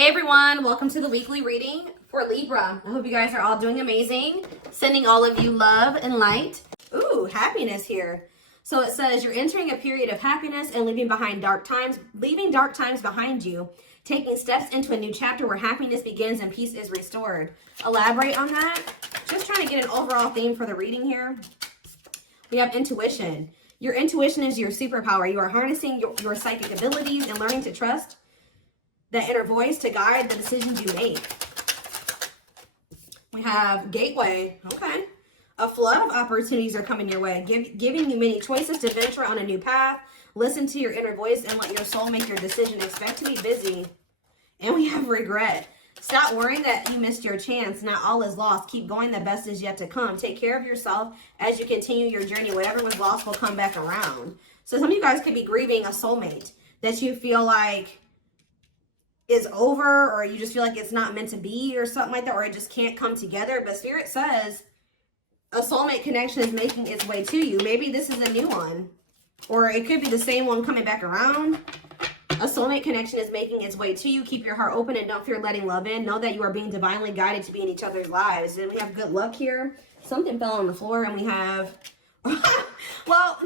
Hey everyone, welcome to the weekly reading for Libra. I hope you guys are all doing amazing. Sending all of you love and light. Ooh, happiness here. So it says you're entering a period of happiness and leaving dark times behind you, taking steps into a new chapter where happiness begins and peace is restored. Elaborate on that. Just trying to get an overall theme for the reading here. We have intuition. Your intuition is your superpower. You are harnessing your psychic abilities and learning to trust that inner voice to guide the decisions you make. We have gateway. Okay. A flood of opportunities are coming your way, giving you many choices to venture on a new path. Listen to your inner voice and let your soul make your decision. Expect to be busy. And we have regret. Stop worrying that you missed your chance. Not all is lost. Keep going. The best is yet to come. Take care of yourself as you continue your journey. Whatever was lost will come back around. So some of you guys could be grieving a soulmate that you feel like is over, or you just feel like it's not meant to be or something like that, or it just can't come together. But Spirit says a soulmate connection is making its way to you. Maybe this is a new one, or it could be the same one coming back around. A soulmate connection is making its way to you. Keep your heart open and don't fear letting love in. Know that you are being divinely guided to be in each other's lives. And we have good luck here. Something fell on the floor, and we have well,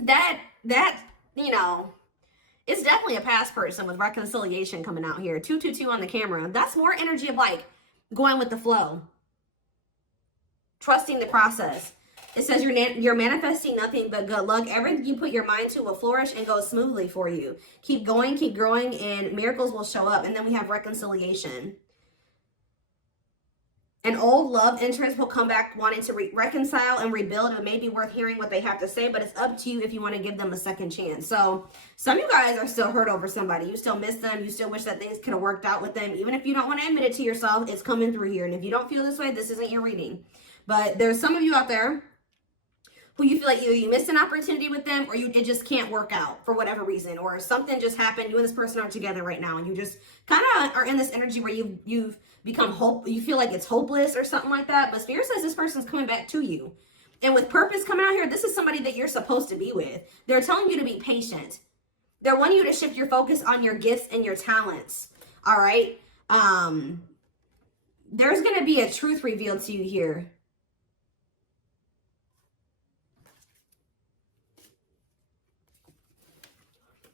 that you know, it's definitely a past person with reconciliation coming out here. 222 on the camera. That's more energy of like going with the flow. Trusting the process. It says you're manifesting nothing but good luck. Everything you put your mind to will flourish and go smoothly for you. Keep going, keep growing, and miracles will show up. And then we have reconciliation. An old love interest will come back wanting to reconcile and rebuild. It may be worth hearing what they have to say, but it's up to you if you want to give them a second chance. So some of you guys are still hurt over somebody. You still miss them. You still wish that things could have worked out with them. Even if you don't want to admit it to yourself, it's coming through here. And if you don't feel this way, this isn't your reading. But there's some of you out there who you feel like either you missed an opportunity with them, or it just can't work out for whatever reason, or something just happened. You and this person are together right now, and you just kind of are in this energy where you've become you feel like it's hopeless or something like that. But Spirit says this person's coming back to you, and with purpose coming out here. This is somebody that you're supposed to be with. They're telling you to be patient. They're wanting you to shift your focus on your gifts and your talents. All right. There's going to be a truth revealed to you here.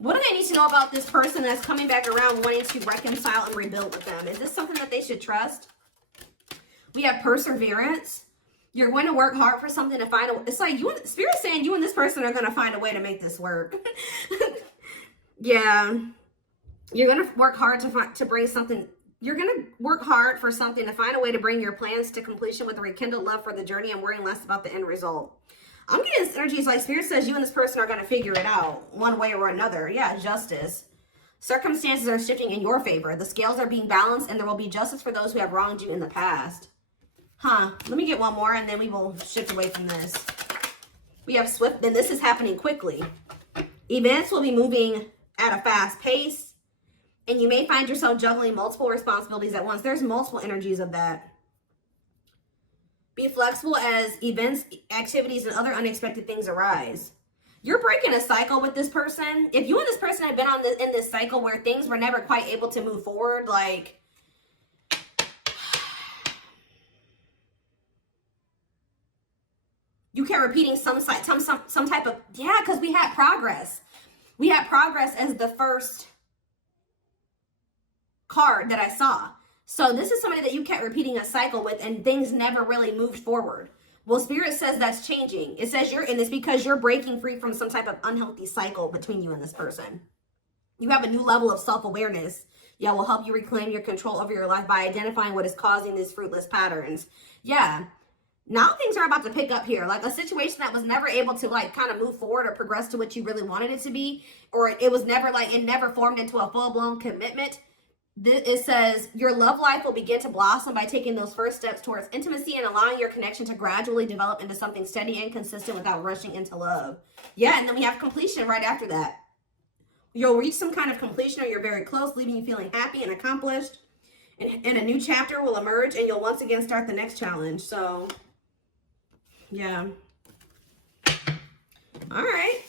What do they need to know about this person that's coming back around wanting to reconcile and rebuild with them? Is this something that they should trust? We have perseverance. You're going to work hard for something to find a... It's like Spirit's saying you and this person are going to find a way to make this work. Yeah. You're going to work hard to bring something... You're going to work hard for something to find a way to bring your plans to completion with a rekindled love for the journey and worrying less about the end result. I'm getting this energy. It's like Spirit says you and this person are going to figure it out one way or another. Yeah, justice. Circumstances are shifting in your favor. The scales are being balanced, and there will be justice for those who have wronged you in the past. Let me get one more, and then we will shift away from this. We have swift, then this is happening quickly. Events will be moving at a fast pace, and you may find yourself juggling multiple responsibilities at once. There's multiple energies of that. Be flexible as events, activities, and other unexpected things arise. You're breaking a cycle with this person. If you and this person have been in this cycle where things were never quite able to move forward, like you kept repeating some type of, yeah, because we had progress. We had progress as the first card that I saw. So this is somebody that you kept repeating a cycle with, and things never really moved forward. Well, Spirit says that's changing. It says you're in this because you're breaking free from some type of unhealthy cycle between you and this person. You have a new level of self-awareness. Yeah, will help you reclaim your control over your life by identifying what is causing these fruitless patterns. Yeah. Now things are about to pick up here. Like a situation that was never able to like kind of move forward or progress to what you really wanted it to be. Or it was never like, it never formed into a full-blown commitment. It says your love life will begin to blossom by taking those first steps towards intimacy and allowing your connection to gradually develop into something steady and consistent without rushing into love. Yeah, and then we have completion right after that. You'll reach some kind of completion, or you're very close, leaving you feeling happy and accomplished. And a new chapter will emerge, and you'll once again start the next challenge. So, yeah. All right.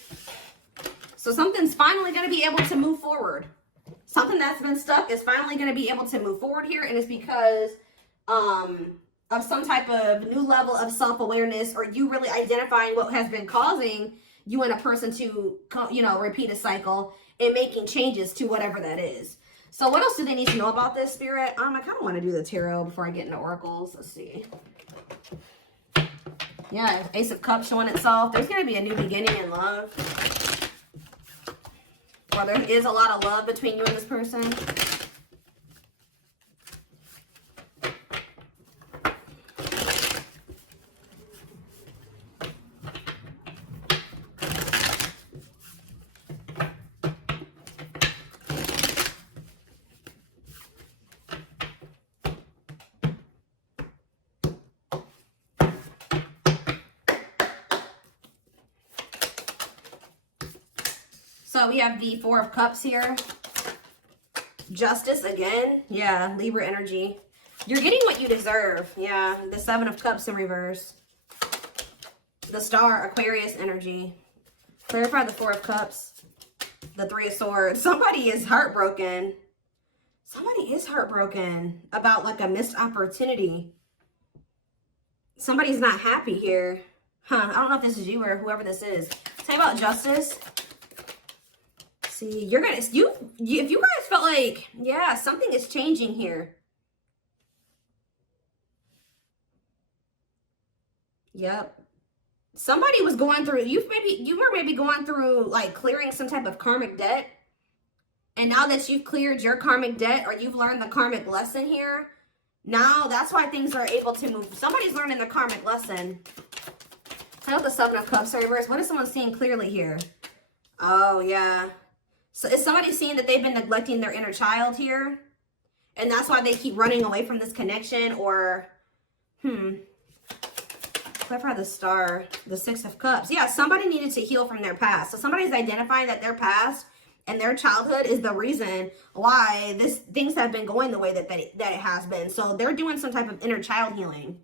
So something's finally going to be able to move forward. Something that's been stuck is finally going to be able to move forward here, and it's because of some type of new level of self-awareness, or you really identifying what has been causing you and a person to, you know, repeat a cycle and making changes to whatever that is. So what else do they need to know about this, Spirit? I kind of want to do the tarot before I get into oracles. Let's see. Yeah, Ace of Cups showing itself. There's going to be a new beginning in love. Or there is a lot of love between you and this person. So we have the Four of Cups here. Justice again. Yeah, Libra energy. You're getting what you deserve. Yeah, the Seven of Cups in reverse. The Star, Aquarius energy. Clarify the Four of Cups. The Three of Swords. Somebody is heartbroken. Somebody is heartbroken about like a missed opportunity. Somebody's not happy here. Huh, I don't know if this is you or whoever this is. Tell me about Justice. See, you're gonna, if you guys felt like, yeah, something is changing here. Yep. Somebody was going through, you were maybe going through like clearing some type of karmic debt. And now that you've cleared your karmic debt, or you've learned the karmic lesson here, now that's why things are able to move. Somebody's learning the karmic lesson. I know the Seven of Cups reverse. What is someone seeing clearly here? Oh, yeah. So is somebody seeing that they've been neglecting their inner child here? And that's why they keep running away from this connection? Or, clarify the Star, the Six of Cups. Yeah, somebody needed to heal from their past. So somebody's identifying that their past and their childhood is the reason why things have been going the way that it has been. So they're doing some type of inner child healing.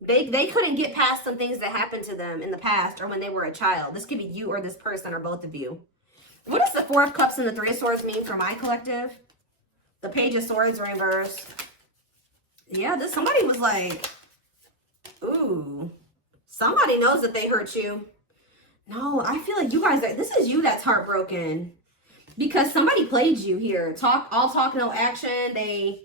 They couldn't get past some things that happened to them in the past, or when they were a child. This could be you or this person, or both of you. What does the Four of Cups and the Three of Swords mean for my collective? The Page of Swords reverse. Yeah, somebody was like, ooh, somebody knows that they hurt you. No, I feel like you guys, this is you that's heartbroken. Because somebody played you here. All talk, no action. They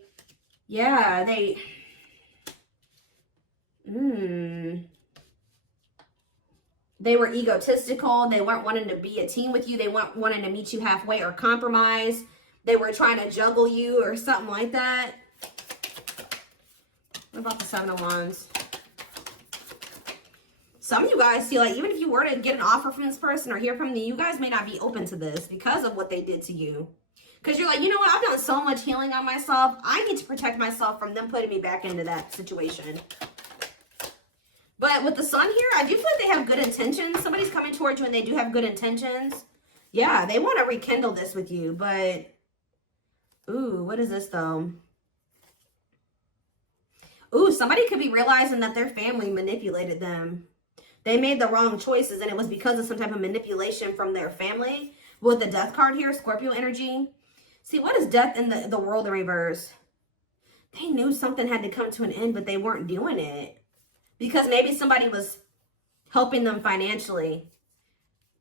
were egotistical. They weren't wanting to be a team with you. They weren't wanting to meet you halfway or compromise. They were trying to juggle you or something like that. What about the Seven of Wands? Some of you guys feel like even if you were to get an offer from this person or hear from them, you guys may not be open to this because of what they did to you. Because you're like, you know what? I've done so much healing on myself. I need to protect myself from them putting me back into that situation. But with the Sun here, I do feel like they have good intentions. Somebody's coming towards you and they do have good intentions. Yeah, they want to rekindle this with you. But, ooh, what is this though? Ooh, somebody could be realizing that their family manipulated them. They made the wrong choices, and it was because of some type of manipulation from their family. With the Death card here, Scorpio energy. See, what is Death in the World in reverse? They knew something had to come to an end, but they weren't doing it. Because maybe somebody was helping them financially.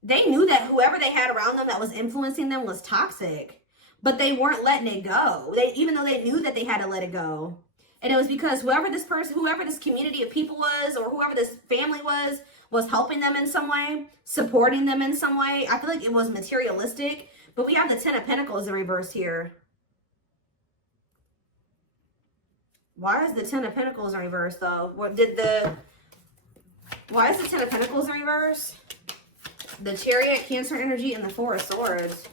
They knew that whoever they had around them that was influencing them was toxic. But they weren't letting it go. Even though they knew that they had to let it go. And it was because whoever this community of people was, or whoever this family was helping them in some way, supporting them in some way. I feel like it was materialistic. But we have the Ten of Pentacles in reverse here. Why is the Ten of Pentacles in reverse, though? Why is the Ten of Pentacles in reverse? The Chariot, Cancer energy, and the Four of Swords.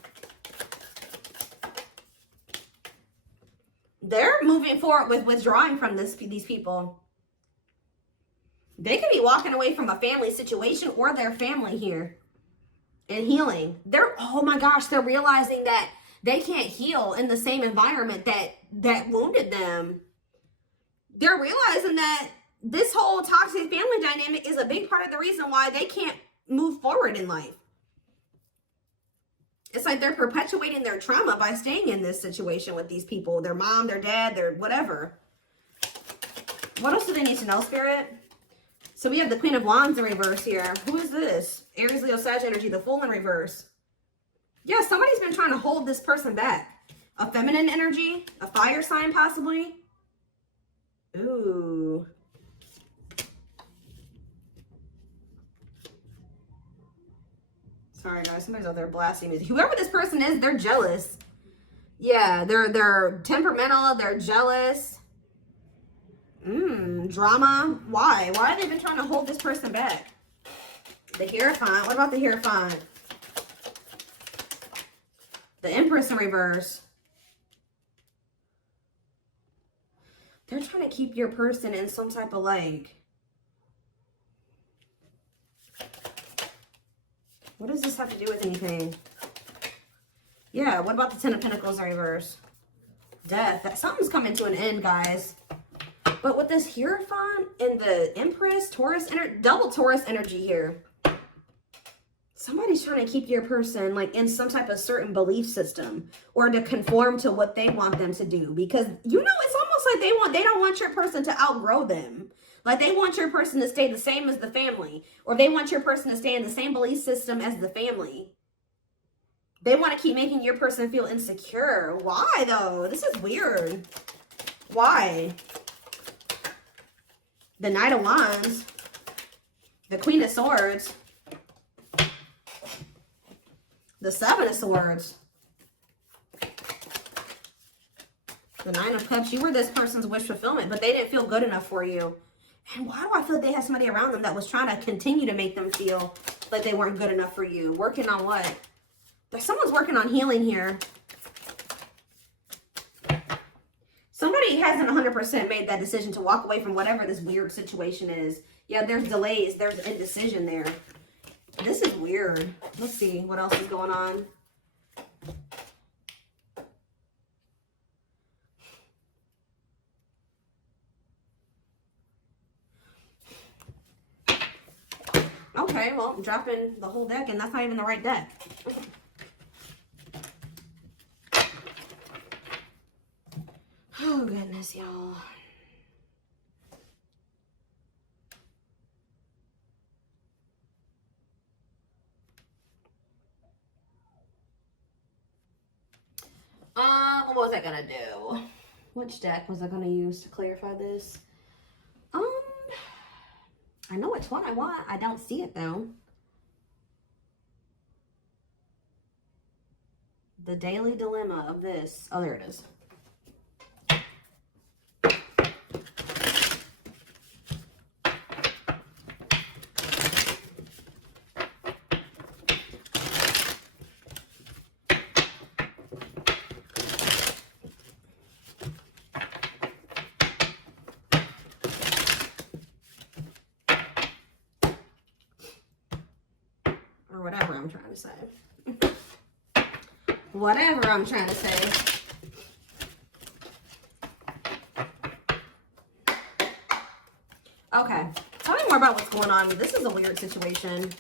They're moving forward with withdrawing from these people. They could be walking away from a family situation or their family here and healing. Oh my gosh, they're realizing that they can't heal in the same environment that wounded them. They're realizing that this whole toxic family dynamic is a big part of the reason why they can't move forward in life. like they're perpetuating their trauma by staying in this situation with these people. Their mom, their dad, their whatever. What else do they need to know, Spirit? So we have the Queen of Wands in reverse here. Who is this? Aries, Leo, Sag energy, the Fool in reverse. Yeah, somebody's been trying to hold this person back. A feminine energy, a fire sign possibly. Ooh. Sorry guys, somebody's out there blasting music. Whoever this person is, they're jealous. Yeah, they're temperamental, they're jealous. Drama. Why? Why have they been trying to hold this person back? The Hierophant. What about the Hierophant? The Empress in reverse. They're trying to keep your person in some type of like... What does this have to do with anything? Yeah, what about the Ten of Pentacles in reverse? Death. Something's coming to an end, guys. But with this Hierophant and the Empress, Taurus, double Taurus energy here. Somebody's trying to keep your person like in some type of certain belief system or to conform to what they want them to do. Because, you know, it's almost like they don't want your person to outgrow them. Like they want your person to stay the same as the family. Or they want your person to stay in the same belief system as the family. They want to keep making your person feel insecure. Why though? This is weird. Why? The Knight of Wands. The Queen of Swords. The Seven of Swords. The Nine of Cups. You were this person's wish fulfillment, but they didn't feel good enough for you. And why do I feel like they had somebody around them that was trying to continue to make them feel like they weren't good enough for you? Working on what? Someone's working on healing here. Somebody hasn't 100% made that decision to walk away from whatever this weird situation is. Yeah, there's delays. There's indecision there. This is weird. Let's see what else is going on. Okay, well, I'm dropping the whole deck, and that's not even the right deck. Oh, goodness, y'all. What was I gonna do? Which deck was I gonna use to clarify this? I know which one I want. I don't see it though. The daily dilemma of this. Oh, there it is. Whatever I'm trying to say. Whatever I'm trying to say. Okay. Tell me more about what's going on. This is a weird situation.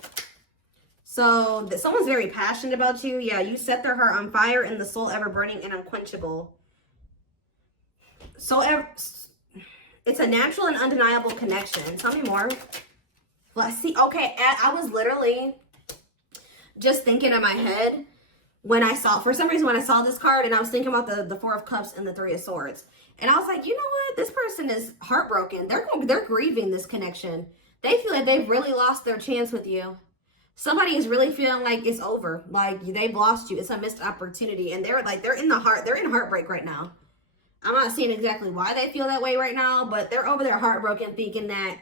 So, someone's very passionate about you. Yeah, you set their heart on fire and the soul ever burning and unquenchable. So, it's a natural and undeniable connection. Tell me more. Let's see. Okay, I was literally just thinking in my head when I saw, for some reason, when I saw this card, and I was thinking about the Four of Cups and the Three of Swords. And I was like, you know what? This person is heartbroken. They're grieving this connection. They feel like they've really lost their chance with you. Somebody is really feeling like it's over. Like they've lost you. It's a missed opportunity. And they're in heartbreak right now. I'm not seeing exactly why they feel that way right now, but they're over there heartbroken, thinking that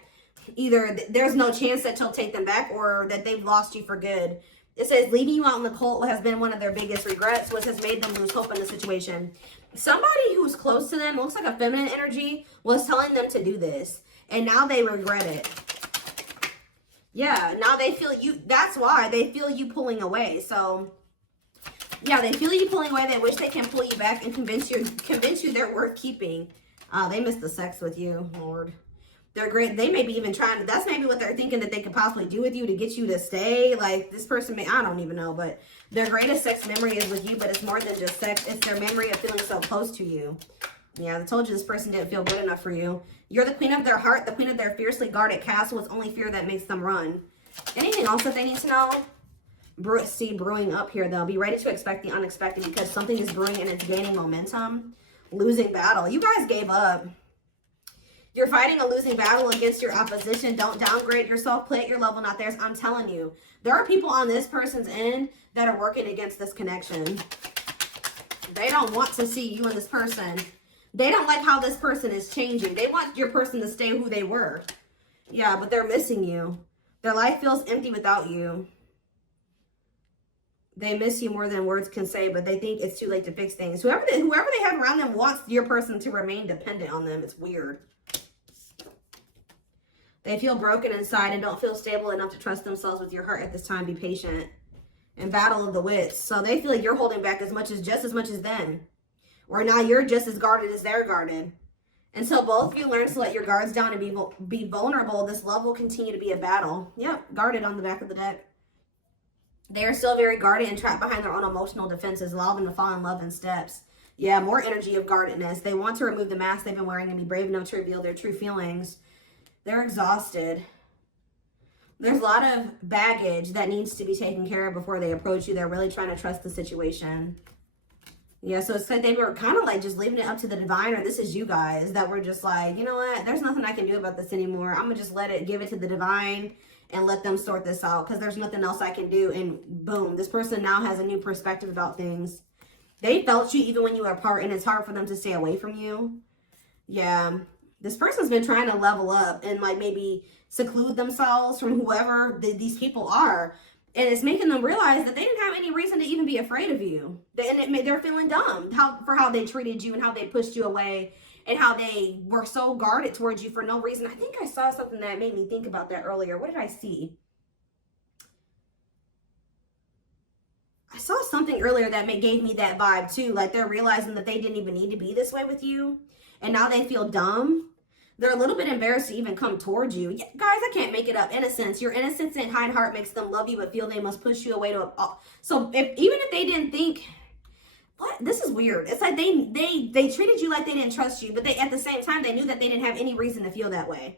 either there's no chance that you'll take them back or that they've lost you for good. It says, leaving you out in the cold has been one of their biggest regrets, which has made them lose hope in the situation. Somebody who's close to them, looks like a feminine energy, was telling them to do this. And now they regret it. Yeah, now they feel you. That's why they feel you pulling away. So, yeah, they feel you pulling away. They wish they can pull you back and convince you they're worth keeping. They miss the sex with you, Lord. They're great. They may be even trying to, that's maybe what they're thinking that they could possibly do with you to get you to stay. Like this person may, I don't even know, but their greatest sex memory is with you, but it's more than just sex. It's their memory of feeling so close to you. Yeah, I told you this person didn't feel good enough for you. You're the queen of their heart, the queen of their fiercely guarded castle. It's only fear that makes them run. Anything else that they need to know? Brewing up here, though. Be ready to expect the unexpected because something is brewing and it's gaining momentum. Losing battle. You guys gave up. You're fighting a losing battle against your opposition. Don't downgrade yourself. Play at your level, not theirs. I'm telling you. There are people on this person's end that are working against this connection. They don't want to see you and this person. They don't like how this person is changing. They want your person to stay who they were. Yeah, but they're missing you. Their life feels empty without you. They miss you more than words can say, but they think it's too late to fix things. Whoever they have around them wants your person to remain dependent on them. It's weird. They feel broken inside and don't feel stable enough to trust themselves with your heart at this time. Be patient. And battle of the wits. So they feel like you're holding back just as much as them. Or now you're just as guarded as they're guarded. Until both of you learn to let your guards down and be vulnerable, this love will continue to be a battle. Yep, guarded on the back of the deck. They are still very guarded and trapped behind their own emotional defenses, allowing them to fall in love in steps. Yeah, more energy of guardedness. They want to remove the mask they've been wearing and be brave enough to reveal their true feelings. They're exhausted. There's a lot of baggage that needs to be taken care of before they approach you. They're really trying to trust the situation. Yeah, so it's like they were kind of like just leaving it up to the divine, or this is you guys that were just like, you know what? There's nothing I can do about this anymore. I'm going to just give it to the divine and let them sort this out because there's nothing else I can do. And boom, this person now has a new perspective about things. They felt you even when you were apart, and it's hard for them to stay away from you. Yeah, this person's been trying to level up and like maybe seclude themselves from whoever these people are. And it's making them realize that they didn't have any reason to even be afraid of you. They're feeling dumb for how they treated you and how they pushed you away and how they were so guarded towards you for no reason. I think I saw something that made me think about that earlier. What did I see? I saw something earlier that gave me that vibe too. Like they're realizing that they didn't even need to be this way with you. And now they feel dumb. They're a little bit embarrassed to even come towards you. Yeah, guys, I can't make it up. Innocence. Your innocence and kind heart makes them love you but feel they must push you away to so even if they didn't think, what? This is weird. It's like they treated you like they didn't trust you, but they at the same time they knew that they didn't have any reason to feel that way.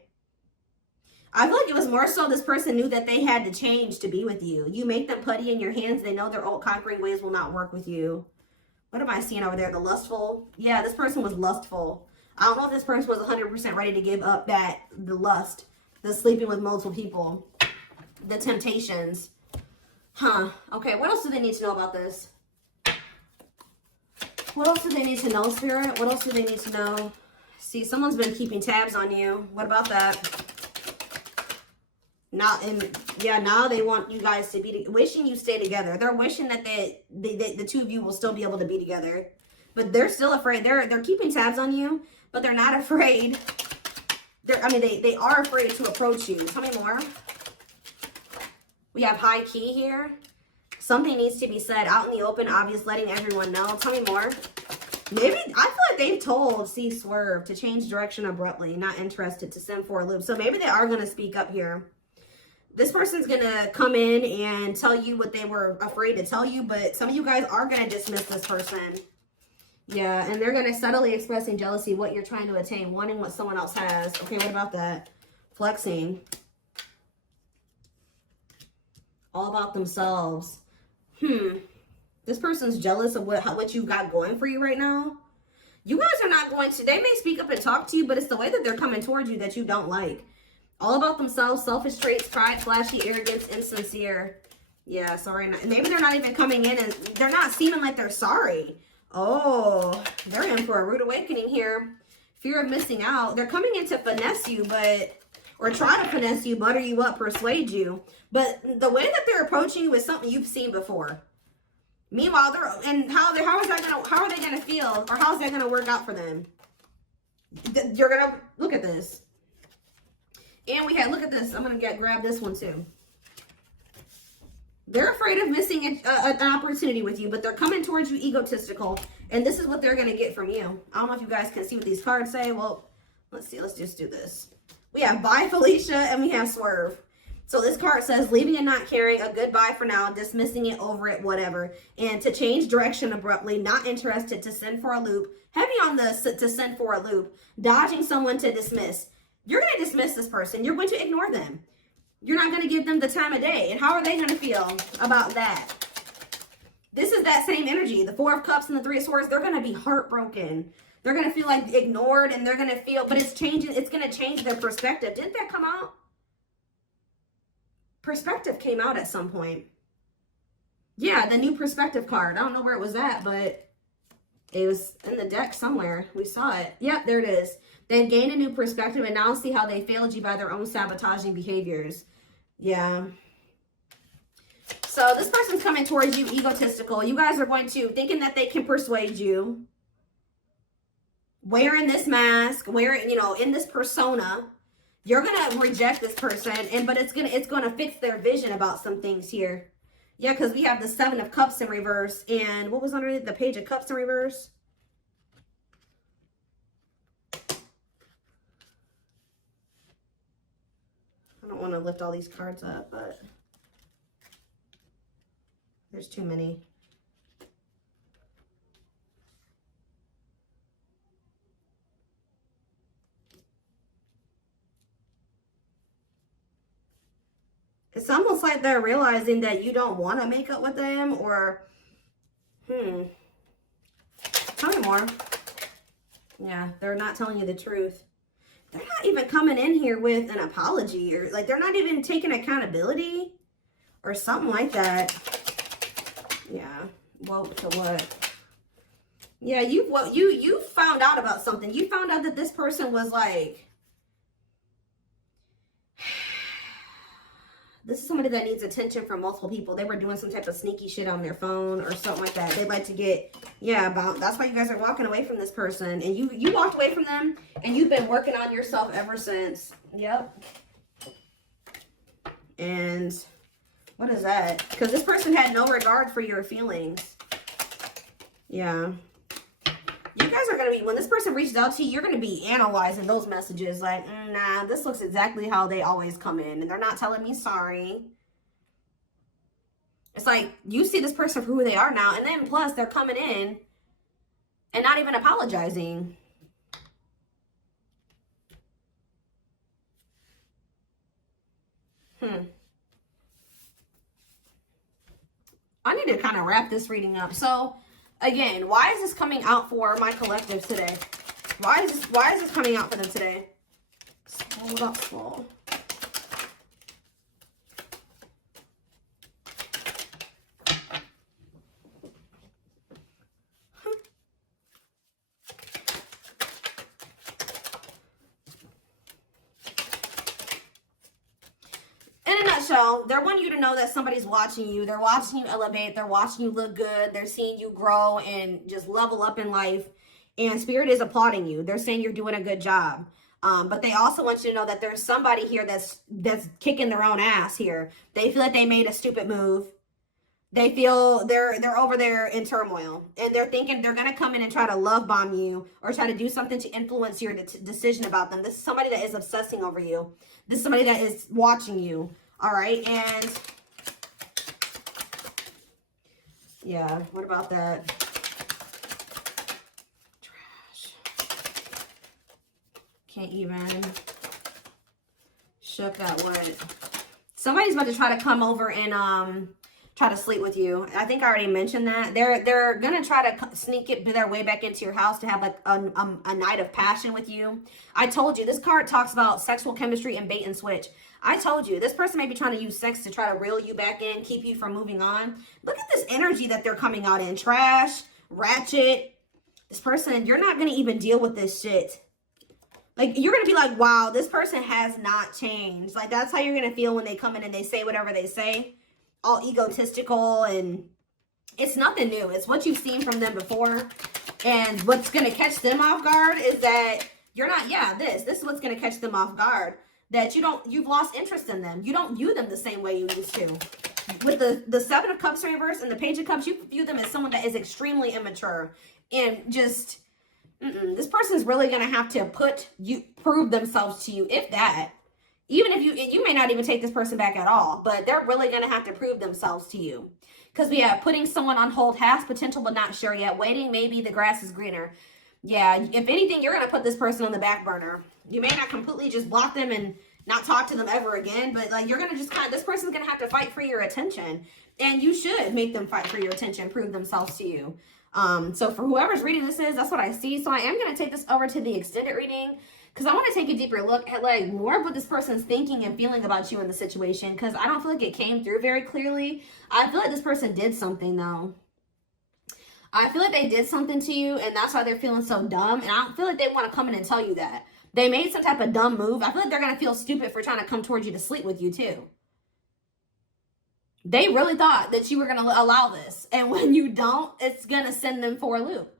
I feel like it was more so this person knew that they had to change to be with you. You make them putty in your hands. They know their old conquering ways will not work with you. What am I seeing over there? The lustful? Yeah, this person was lustful. I don't know if this person was 100% ready to give up the lust, the sleeping with multiple people, the temptations. Huh. Okay, what else do they need to know about this? What else do they need to know, Spirit? What else do they need to know? See, someone's been keeping tabs on you. What about that? Now they want you guys to be wishing you stay together. They're wishing that the two of you will still be able to be together. But they're still afraid. They're keeping tabs on you. But they're not afraid. They are afraid to approach you. Tell me more. We have high key here. Something needs to be said out in the open, obvious, letting everyone know. Tell me more. Maybe, I feel like they've told Swerve to change direction abruptly, not interested, to send for a loop. So maybe they are going to speak up here. This person's going to come in and tell you what they were afraid to tell you, but some of you guys are going to dismiss this person. Yeah, and they're going to subtly expressing jealousy, what you're trying to attain, wanting what someone else has. Okay, what about that? Flexing. All about themselves. This person's jealous of what you got going for you right now. You guys are not going to, they may speak up and talk to you, but it's the way that they're coming towards you that you don't like. All about themselves, selfish traits, pride, flashy, arrogance, insincere. Yeah, sorry. Maybe they're not even coming in and they're not seeming like they're sorry. Oh, they're in for a rude awakening here. Fear of missing out. They're coming in to finesse you, or try to finesse you, butter you up, persuade you. But the way that they're approaching you is something you've seen before. Meanwhile, how are they gonna feel, or how's that gonna work out for them? You're gonna look at this, and look at this. I'm gonna grab this one too. They're afraid of missing an opportunity with you, but they're coming towards you egotistical, and this is what they're gonna get from you. I don't know if you guys can see what these cards say. Well, let's see. Let's just do this. We have bye, Felicia, and we have swerve. So this card says, leaving and not caring, a goodbye for now, dismissing it, over it, whatever. And to change direction abruptly, not interested, to send for a loop. Heavy on the to send for a loop. Dodging someone, to dismiss. You're going to dismiss this person. You're going to ignore them. You're not going to give them the time of day. And how are they going to feel about that? This is that same energy. The Four of Cups and the Three of Swords, they're going to be heartbroken. They're going to feel like ignored, and they're going to feel, but it's changing. It's going to change their perspective. Didn't that come out? Perspective came out at some point. Yeah, the new perspective card. I don't know where it was at, but it was in the deck somewhere. We saw it. Yep, there it is. They've gained a new perspective and now see how they failed you by their own sabotaging behaviors. Yeah. So this person's coming towards you egotistical. You guys are going to, thinking that they can persuade you. Wearing this mask, wearing, you know, in this persona. You're going to reject this person, but it's going to fix their vision about some things here. Yeah, because we have the Seven of Cups in reverse. And what was underneath the Page of Cups in reverse? I don't want to lift all these cards up, but there's too many. It's almost like they're realizing that you don't want to make up with them, or, tell me more. Yeah, they're not telling you the truth. They're not even coming in here with an apology, or like they're not even taking accountability or something like that. Yeah, well, to what? Yeah, you found out about something. You found out that this person was like, this is somebody that needs attention from multiple people. They were doing some type of sneaky shit on their phone or something like that. They'd like to get, that's why you guys are walking away from this person. And you walked away from them, and you've been working on yourself ever since. Yep. And what is that? Because this person had no regard for your feelings. Yeah. You guys are going to be, when this person reaches out to you, you're going to be analyzing those messages like, nah, this looks exactly how they always come in. And they're not telling me sorry. It's like, you see this person for who they are now. And then plus, they're coming in and not even apologizing. I need to kind of wrap this reading up. So, again, why is this coming out for my collective today? Why is this coming out for them today? Hold up, slow. In a nutshell, they're wanting you to know that somebody's watching you. They're watching you elevate. They're watching you look good. They're seeing you grow and just level up in life. And Spirit is applauding you. They're saying you're doing a good job. But they also want you to know that there's somebody here that's kicking their own ass here. They feel like they made a stupid move. They feel they're over there in turmoil. And they're thinking they're going to come in and try to love bomb you or try to do something to influence your decision about them. This is somebody that is obsessing over you. This is somebody that is watching you. All right. And yeah, what about that? Trash. Can't even. Shook that what? Somebody's about to try to come over and try to sleep with you. I think I already mentioned that. They're gonna try to sneak it their way back into your house to have like a night of passion with you. I told you, this card talks about sexual chemistry and bait and switch. I told you, this person may be trying to use sex to try to reel you back in, keep you from moving on. Look at this energy that they're coming out in. Trash, ratchet. This person, you're not gonna even deal with this shit. Like, you're gonna be like, wow, this person has not changed. Like, that's how you're gonna feel when they come in and they say whatever they say. All egotistical, and it's nothing new. It's what you've seen from them before. And what's going to catch them off guard is that you're not, this is what's going to catch them off guard. That you've lost interest in them. You don't view them the same way you used to. With the Seven of Cups reverse and the Page of Cups, you view them as someone that is extremely immature and just This person's really going to have to prove themselves to you, if that. Even if you may not even take this person back at all, but they're really going to have to prove themselves to you. Because we have putting someone on hold, has potential but not sure yet, waiting, maybe the grass is greener. Yeah, if anything, you're going to put this person on the back burner. You may not completely just block them and not talk to them ever again, but like you're going to just this person's going to have to fight for your attention. And you should make them fight for your attention, prove themselves to you. So for whoever's reading this that's what I see. So I am going to take this over to the extended reading because I want to take a deeper look at like more of what this person's thinking and feeling about you in the situation, because I don't feel like it came through very clearly. I feel like this person did something though. I feel like they did something to you and that's why they're feeling so dumb. And I don't feel like they want to come in and tell you that. They made some type of dumb move. I feel like they're going to feel stupid for trying to come towards you to sleep with you too. They really thought that you were going to allow this. And when you don't, it's going to send them for a loop.